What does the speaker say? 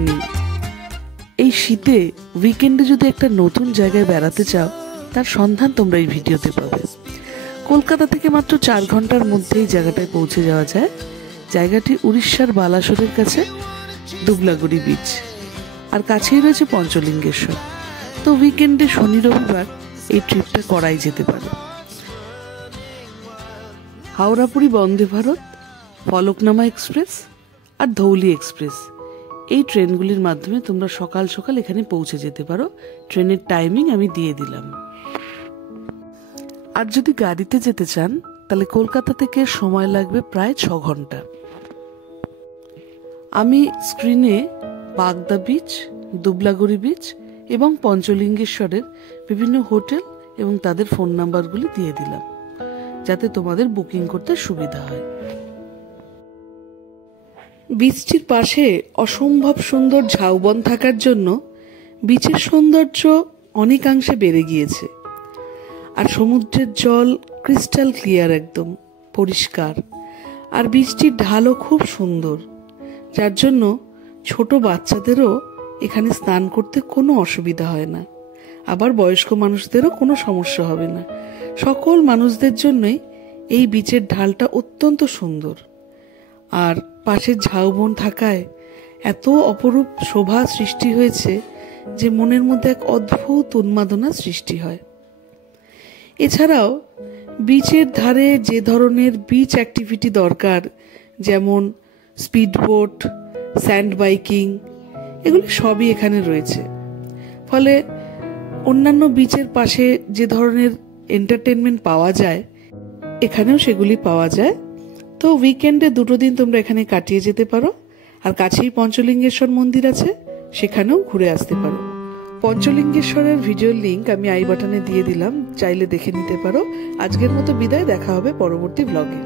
Morning. এই শীতে উইকেন্ডে যদি একটা নতুন জায়গায় বেড়াতে চাও তার সন্ধান তোমরা এই ভিডিওতে পাবে। কলকাতা থেকে মাত্র 4 ঘন্টার মধ্যেই জায়গাটায় পৌঁছে যাওয়া যায়। জায়গাটি উড়িষ্যার বালাসোরের কাছে দুবলাগুড়ি বিচ, আর কাছেই রয়েছে পঞ্চলিঙ্গেশ্বর। তো উইকেন্ডে শনি রবিবার এই ট্রিপটা করাই যেতে পারে। হাওড়াপুরি বন্দে ভারত, ফলকনামা এক্সপ্রেস আর ধৌলি এক্সপ্রেস, এই ট্রেনগুলির মাধ্যমে তোমরা সকাল সকাল এখানে পৌঁছে যেতে পারো। ট্রেনের টাইমিং আমি দিয়ে দিলাম। আর যদি গাড়িতে যেতে চান তাহলে কলকাতা থেকে সময় লাগবে প্রায় 6 ঘন্টা। আমি স্ক্রিনে বাগদা বিচ, দুবলাগুড়ি বিচ এবং পঞ্চলিঙ্গেশ্বরের বিভিন্ন হোটেল এবং তাদের ফোন নাম্বারগুলি দিয়ে দিলাম, যাতে তোমাদের বুকিং করতে সুবিধা হয়। বিচটির পাশে অসম্ভব সুন্দর ঝাউবন থাকার জন্য বিচের সৌন্দর্য অনেকাংশে বেড়ে গিয়েছে। আর সমুদ্রের জল ক্রিস্টাল ক্লিয়ার, একদম পরিষ্কার। আর বিচটির ঢালও খুব সুন্দর, যার জন্য ছোট বাচ্চাদেরও এখানে স্নান করতে কোনো অসুবিধা হয় না। আবার বয়স্ক মানুষদেরও কোনো সমস্যা হবে না। সকল মানুষদের জন্যই এই বিচের ঢালটা অত্যন্ত সুন্দর। আর পাশে ঝাউবন থাকায় এত অপরূপ শোভা সৃষ্টি হয়েছে যে মনের মধ্যে এক অদ্ভুত উন্মাদনা সৃষ্টি হয়। এছাড়াও বিচের ধারে যে ধরনের বিচ অ্যাক্টিভিটি দরকার, যেমন স্পিডবোট, স্যান্ড বাইকিং, এগুলি সবই এখানে রয়েছে। ফলে অন্যান্য বিচের পাশে যে ধরনের এন্টারটেনমেন্ট পাওয়া যায় এখানেও সেগুলি পাওয়া যায়। তো উইকেন্ডে 2 দিন তোমরা এখানে কাটিয়ে যেতে পারো। আর কাছেই পঞ্চলিঙ্গেশ্বর মন্দির আছে, সেখানেও ঘুরে আসতে পারো। পঞ্চলিঙ্গেশ্বরের ভিডিওর লিংক আমি আই বাটনে দিয়ে দিলাম, চাইলে দেখে নিতে পারো। আজকের মতো বিদায়, দেখা হবে পরবর্তী ব্লগে।